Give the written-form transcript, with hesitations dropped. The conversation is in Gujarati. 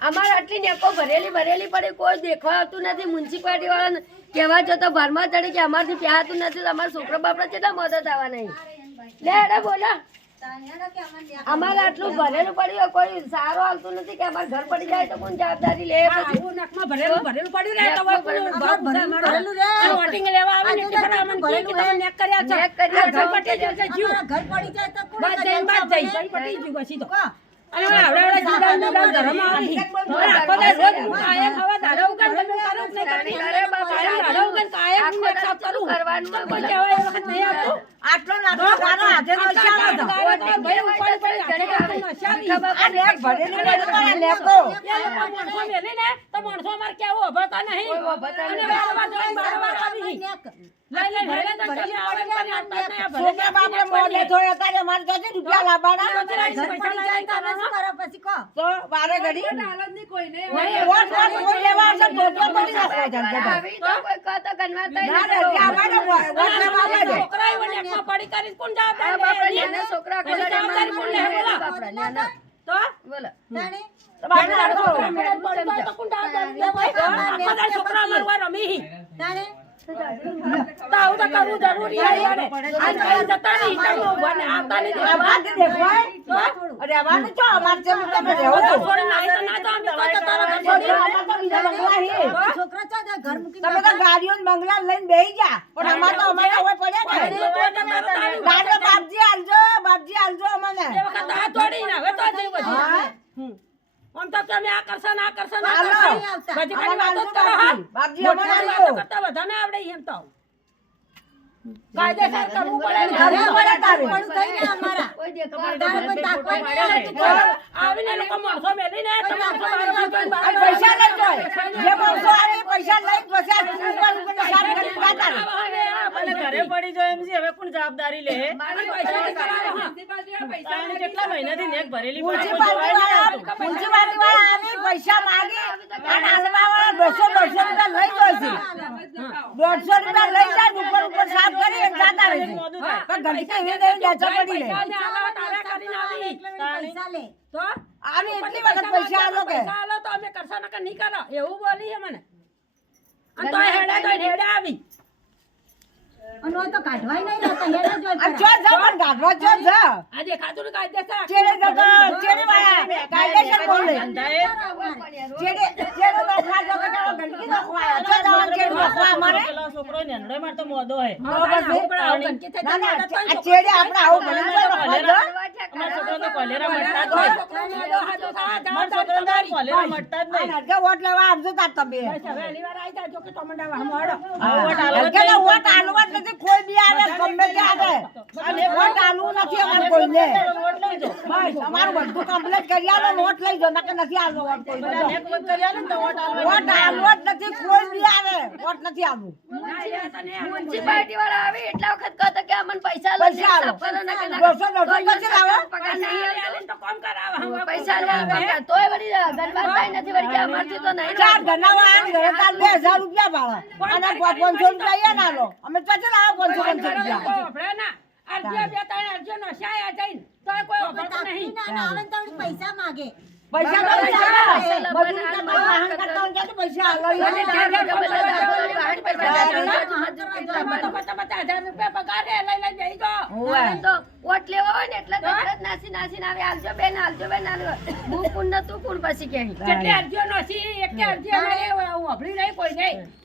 અમારે આટલી નેકો ભરેલી પડી કોઈ દેખવા આવતું નથી મ્યુનિસિપાલિટી વાળાને કહેવા જતો ભરમાં ચડે કે અમારથી પ્યાતું નથી અમારા છોકરો બાપડા કેટલા મદદ આવવા નહીં લે અરે બોલા અમારે આટલું ભરેલું પડ્યું કોઈ સારો આવતું નથી કે અમારે ઘર પડી જાય તો કોણ જવાબદારી લે ભરેલું પડ્યું રે તો ભરેલું રે વોટિંગ લેવા આવે ને એટલે અમને કે તમે નેક કર્યા છો ઘર પડી જાય જીવ ઘર પડી જાય તો કોણ બાદ જઈ પડી જીવ પછી તો અને આવડા જીવડા ધર્મ આવી આખો દે રોજ કાયમ હવા દાડો કર તમે કરો ને કરી અરે બાપા દાડો કર કાયમ હું સાફ કરું કરવાનું કોઈ કહેવાય એ વખત નહીં આવતું આટલો નાનો ગાનો હાથે નો શાળો તો ભાઈ ઉપર પડી હાથે નો શાળી આ લેક ભરેલી પડે લેકો માણસો મેલી ને તો માણસો માર કેવું અભતા નહીં અને બારવાર આવી લઈ ભરે તો ચલી આવે પણ આટલા ને ભરે બાપરે મોલે થોડે તારે માર તો રૂપિયા લાબાના પૈસા લઈ તારે શું કરો પછી કો તો વારે ઘડી હાલત ની કોઈ ને વોટ કોઈ લેવા છે ફોટો પડી નાખો જનતા આવી તો કોઈ કતો ગણવાતા ના આવાને વોટ લેવા આવે છોકરા વને કો પડી કરી કોણ જવાબદાર બાપરે ને છોકરા કોઈ જવાબદારી કોણ લે બોલા બાપરે ને તો બોલા જાણે બાપરે છોકરા મેળ પડી તો કોણ જવાબદાર લે છોકરા મારવા રમી જાણે તાવ તો કરવું જરૂરી છે યાર આજ કાલ જતા નહીં તો બને આવતા નહીં આ વાત દેખવાય અરે આ વાત જો અમાર જેમ તમે રહેવો તો છોડી નાઈ તો ના તો અમે તો તારા ઘર છોડી અમાર તો બીજા બંગલા હે છોકરા તો ઘર મૂકી તમે તો ગાડીઓ ને બંગલા લઈને બેહી જા પણ અમાર તો અમાર હવે પડ્યા ને ગાડો બાપજી આલજો અમને એ વખત આ તોડી ના હવે તો જઈ બધી ઓમ તો તમે આ કરશન બધી ખાલી વાતો કરો હા બાપજી અમારે વાતો કરતા બધાને આવડે એમ તો કાયદેસર કરવું પડે ઘરે પડે તારે પણ કઈ ને અમારા કોઈ દેખવા કોઈ તાકવા આવીને લોકો માણસો મેલીને તો માણસો પૈસા લઈ જાય જે માણસો આવે પૈસા લઈ પૈસા ઉપર સાફ કરી ખાતા ભલે ઘરે પડી જાય એમ છે હવે કોણ જવાબદારી લે પૈસા કેટલા મહિનાથી નેક ભરેલી પડી મ્યુનિસિપાલિટી વાળા આવે પૈસા માંગે અને આલવા વાળા 200 રૂપિયા લઈ જાય છે 150 રૂપિયા લઈ જાય ઉપર સાફ કરી જાતા રહે પણ ઘડી તો એને દે જાચા પડી લે તારા કરીને આવી પૈસા લે તો આને એટલી વખત પૈસા આલો કે પૈસા આલો તો અમે કરસા નકર નહીં કરો એવું બોલી હે મને અને તો હેડા આવી અનો તો કાઢવાય નહીં રહેતા હેડા જોઈ આ જો પણ કાઢવા જો આજે ખાતું ને કાયદેસર ચેડે વાળા કાયદેસર બોલે ચેડે બખવા જો કે ગંદકી નખવા જો દાવન ચેડે બખવા અમારે છોકરો ને નડે માર તો મોદો હે છોકરા ગંદકી થઈ જાય આ ચેડે આપણે આવું ભલે બખવા જો અમાર છોકરો તો કોલેરા મટતા જ નહીં મોદો હાજો થા માર છોકરો તો કોલેરા મટતા જ નહીં નાટકા વોટ લેવા આવજો તા તમે પહેલી વાર આવી જાજો કે ટમંડા હમડો વોટ આલવા નથી કોઈ બી આવે ગમે તે આવે અને વોટ આલવું નથી અમાર કોઈને વોટ લઈ જો બસ અમારું બધું કમ્પ્લીટ કરી આલો વોટ લઈ જો નકે નથી આલવો વોટ કોઈ બધા એક વોટ કરી આલો તો વોટ આલવો જ નથી કોઈ બી આવે વોટ નથી આલવું મ્યુનિસિપાલિટી વાળા આવે એટલા વખત કહતો કે અમને પૈસા લો સાફ કરો નકે 200 પછી આવે પગાર નહીં આલે તો કોમ કરાવે પૈસા લે તોય વળી ગણવાત થાય નથી વળી કે અમારથી તો નહીં ચાર ગણવા ઘરે કાલ 2000 રૂપિયા ભાવ અને 500 રૂપિયા ના લો અમે તો ચલા 500 રૂપિયા આપણે ના અરજી બે ત્રણ અરજી નો શાયા જઈને તોય કોઈ ઓફર નહીં ના આવે તો પૈસા માંગે પૈસા તો બધું વાહન કરતા હોય તો પૈસા આલો અને 5000 રૂપિયા પગાર લઈ જઈ તો તો વોટ લેવા હોય ને એટલે નાસી આવે આલજો બેન હું કોણ તું કોણ પછી કે કેટલી અરજીઓ નસી એક અરજી અમારે હું અભળી નહીં કોઈ નહીં